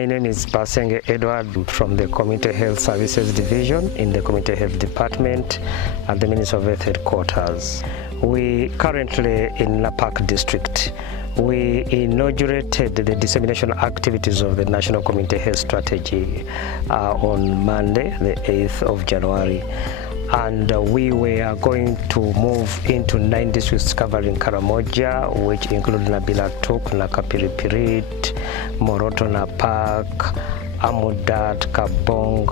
My name is Basenge Edward from the Community Health Services Division in the Community Health Department at the Ministry of Health Headquarters. We currently in Napak district. We inaugurated the dissemination activities of the National Community Health Strategy on Monday, the 8th of January. And we were going to move into 9 districts covering Karamoja, which include Nabila Tuk, Nakapiripirit, Moroto Napak, Amudat, Kabong,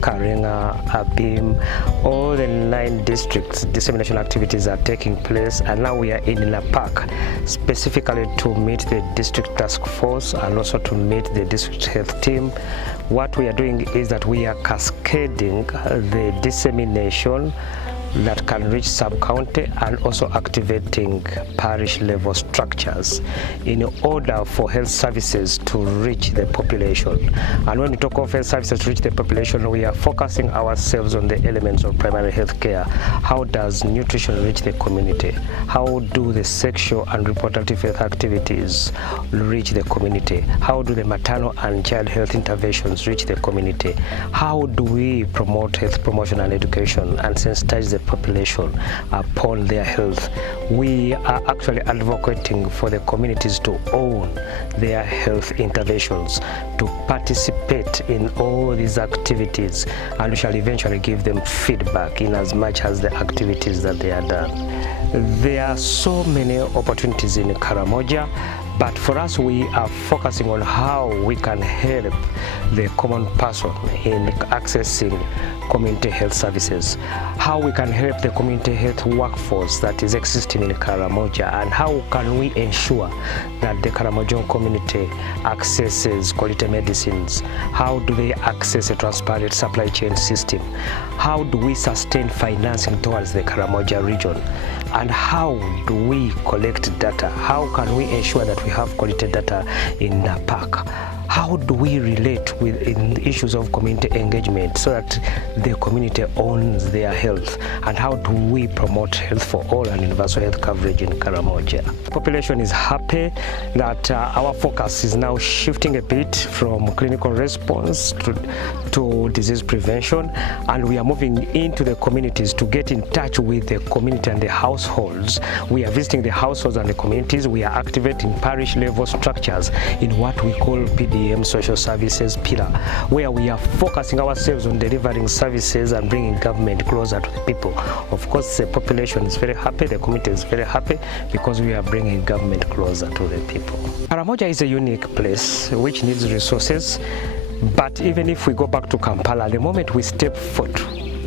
Karinga, Abim. All the 9 districts dissemination activities are taking place, and now we are in Napak specifically to meet the district task force and also to meet the district health team. What we are doing is that we are cascading the dissemination that can reach sub-county and also activating parish level structures in order for health services to reach the population. And when we talk of health services to reach the population, we are focusing ourselves on the elements of primary health care. How does nutrition reach the community? How do the sexual and reproductive health activities reach the community? How do the maternal and child health interventions reach the community? How do we promote health promotion and education and sensitize the population upon their health? We are actually advocating for the communities to own their health interventions, to participate in all these activities, and we shall eventually give them feedback in as much as the activities that they are done. There are so many opportunities in Karamoja, but for us, we are focusing on how we can help the common person in accessing community health services, how we can help the community health workforce that is existing in Karamoja, and how can we ensure that the Karamoja community accesses quality medicines. How do they access a transparent supply chain system? How do we sustain financing towards the Karamoja region? And how do we collect data? How can we ensure that we have quality data in Napak? How do we relate with in issues of community engagement so that the community owns their health? And how do we promote health for all and universal health coverage in Karamoja? The population is happy that our focus is now shifting a bit from clinical response to disease prevention, and we are moving into the communities to get in touch with the community and the households. We are visiting the households and the communities. We are activating parish level structures in what we call PDM social services pillar, where we are focusing ourselves on delivering services and bringing government closer to the people. Of course, the population is very happy, the community is very happy because we are bringing government closer to the people. Karamoja is a unique place which needs resources, but even if we go back to Kampala, the moment we step foot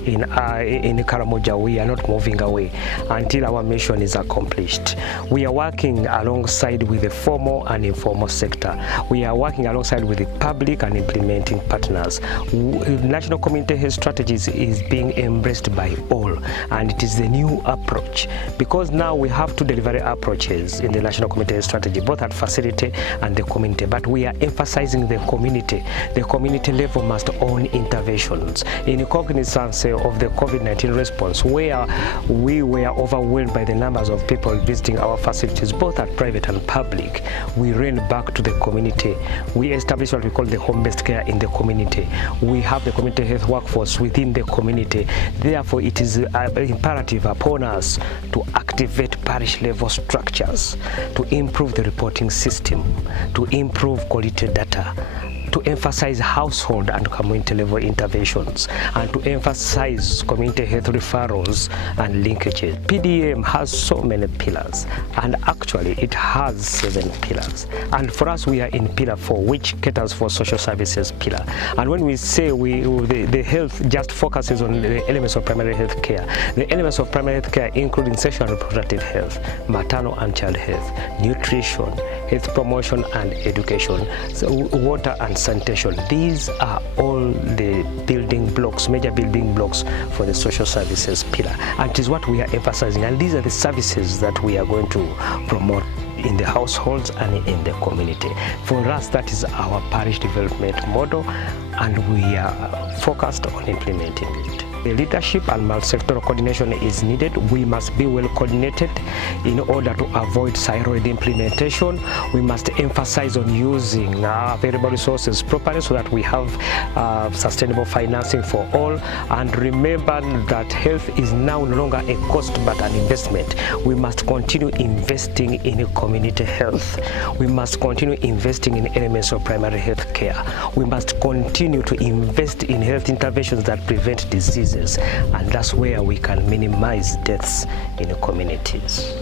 in Karamoja, we are not moving away until our mission is accomplished. We are working alongside with the formal and informal sector. We are working alongside with the public and implementing partners. National Community Health Strategies is being embraced by all, and it is the new approach because now we have two delivery approaches in the National Community Health Strategy, both at facility and the community, but we are emphasizing the community. The community level must own interventions in cognizance of the COVID-19 response, where we were overwhelmed by the numbers of people visiting our facilities, both at private and public. We ran back to the community. We established what we call the home-based care in the community. We have the community health workforce within the community. Therefore, it is imperative upon us to activate parish level structures, to improve the reporting system, to improve quality data, to emphasize household and community level interventions, and to emphasize community health referrals and linkages. PDM has so many pillars, and actually it has 7 pillars. And for us, we are in pillar 4, which caters for social services pillar. And when we say the health just focuses on the elements of primary health care, the elements of primary health care including sexual and reproductive health, maternal and child health, nutrition, health promotion and education, so water and sanitation. These are all the building blocks, major building blocks for the social services pillar, and it is what we are emphasizing, and these are the services that we are going to promote in the households and in the community. For us, that is our parish development model, and we are focused on implementing it. The leadership and multi-sectoral coordination is needed. We must be well coordinated in order to avoid siloed implementation. We must emphasize on using available resources properly so that we have sustainable financing for all. And remember that health is now no longer a cost but an investment. We must continue investing in community health. We must continue investing in elements of primary health care. We must continue to invest in health interventions that prevent diseases, and that's where we can minimize deaths in communities.